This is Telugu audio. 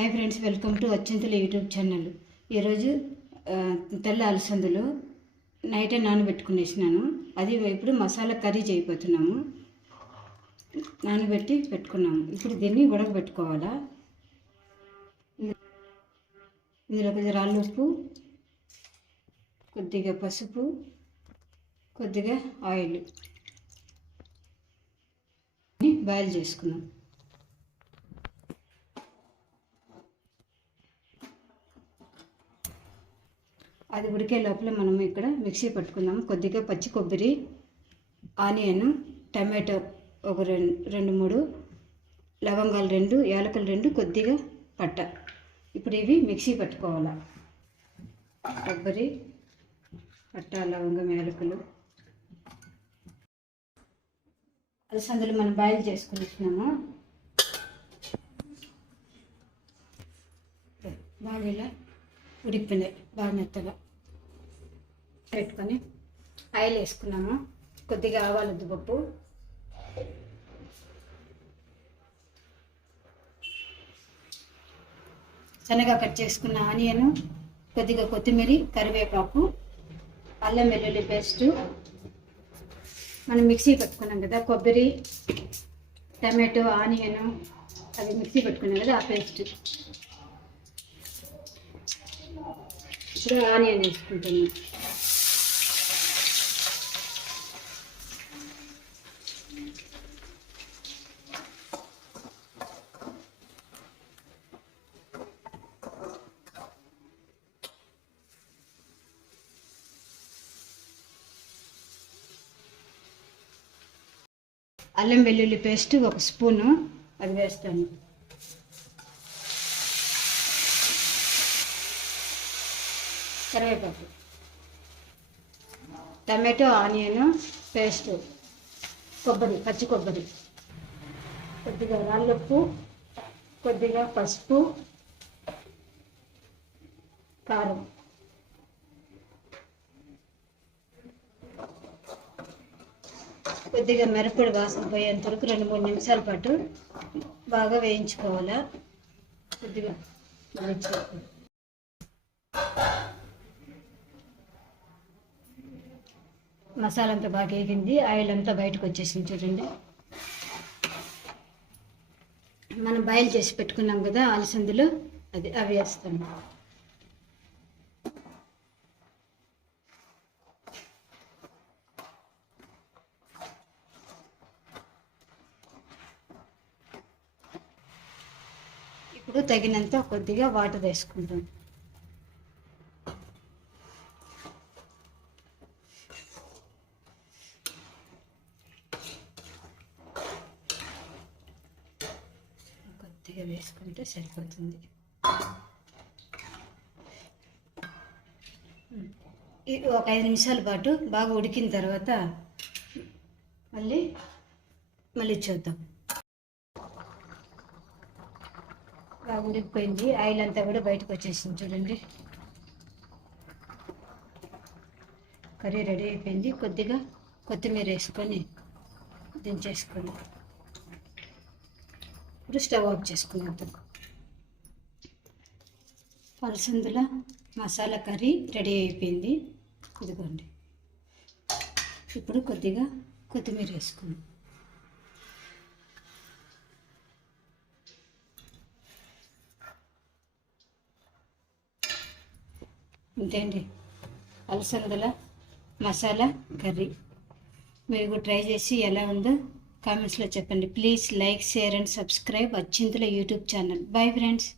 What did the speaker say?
Hi friends, welcome to Achintala YouTube channel. ఈరోజు తెల్ల అలసందలు నైటే నానబెట్టుకునేసినాను. అది ఇప్పుడు మసాలా కర్రీ చేయబోతున్నాము. నానబెట్టి పెట్టుకున్నాము. ఇప్పుడు దీన్ని ఉడకబెట్టుకోవాలా. ఇందులో కొద్దిగా రాళ్ళ ఉప్పు, కొద్దిగా పసుపు, కొద్దిగా ఆయిల్ బాయిల్ చేసుకున్నాం. అది ఉడికే లోపల మనం ఇక్కడ మిక్సీ పట్టుకుందాము. కొద్దిగా పచ్చి కొబ్బరి, ఆనియన్, టమాటో ఒక రెండు మూడు, లవంగాలు 2, యాలకులు 2, కొద్దిగా పట్ట. ఇప్పుడు ఇవి మిక్సీ పట్టుకోవాలా. కొబ్బరి, పట్ట, లవంగం, యాలకులు, అలసందలు మనం బాయిల్ చేసుకున్నాము. బాగా ఇలా ఉడికిపోయినాయి, బాగా మెత్తగా పెట్టుకొని ఆయిల్ వేసుకున్నాము. కొద్దిగా ఆవాలు, ఉద్దిపప్పు, సన్నగా కట్ చేసుకున్న ఆనియన్, కొద్దిగా కొత్తిమీర, కరివేపాకు, అల్లం వెల్లుల్లి పేస్టు, మనం మిక్సీ పెట్టుకున్నాం కదా, కొబ్బరి, టమాటో, ఆనియన్ అవి మిక్సీ పెట్టుకున్నాం కదా, ఆ పేస్ట్. ఇప్పుడు ఆనియన్ వేసుకుంటాము. అల్లం వెల్లుల్లి పేస్ట్ 1 స్పూను అది వేస్తాను. కరివేపాకు, టమాటో, ఆనియన్ పేస్ట్, కొబ్బరి, పచ్చి కొబ్బరి, కొద్దిగా రాళ్ళుప్పు, కొద్దిగా పసుపు, కారం, కొద్దిగా మిరప్పొడి వాసన పోయేంత వరకు 2-3 నిమిషాల పాటు బాగా వేయించుకోవాలా. కొద్దిగా మసాలా అంతా బాగా వేగింది, ఆయిల్ అంతా బయటకు వచ్చేసింది చూడండి. మనం బాయిల్ చేసి పెట్టుకున్నాం కదా అలసందలు, అవి వేస్తాము. ఇప్పుడు తగినంత కొద్దిగా వాటర్ వేసుకుంటాం. కొద్దిగా వేసుకుంటే సరిపోతుంది. ఒక 5 నిమిషాల పాటు బాగా ఉడికిన తర్వాత మళ్ళీ చూద్దాం. బాగా ఉడికిపోయింది, ఆయిల్ అంతా కూడా బయటకు వచ్చేసింది చూడండి. కర్రీ రెడీ అయిపోయింది. కొద్దిగా కొత్తిమీర వేసుకొని దించేసుకొని ఇప్పుడు స్టవ్ ఆఫ్ చేసుకున్నాం. అలసందల మసాలా కర్రీ రెడీ అయిపోయింది. ఇదిగోండి. ఇప్పుడు కొద్దిగా కొత్తిమీర వేసుకున్నాం. అంతేండి, అలసందల మసాలా కర్రీ. మీరు ట్రై చేసి ఎలా ఉందో కామెంట్స్లో చెప్పండి. Please like, share and subscribe Achintala YouTube channel. Bye friends.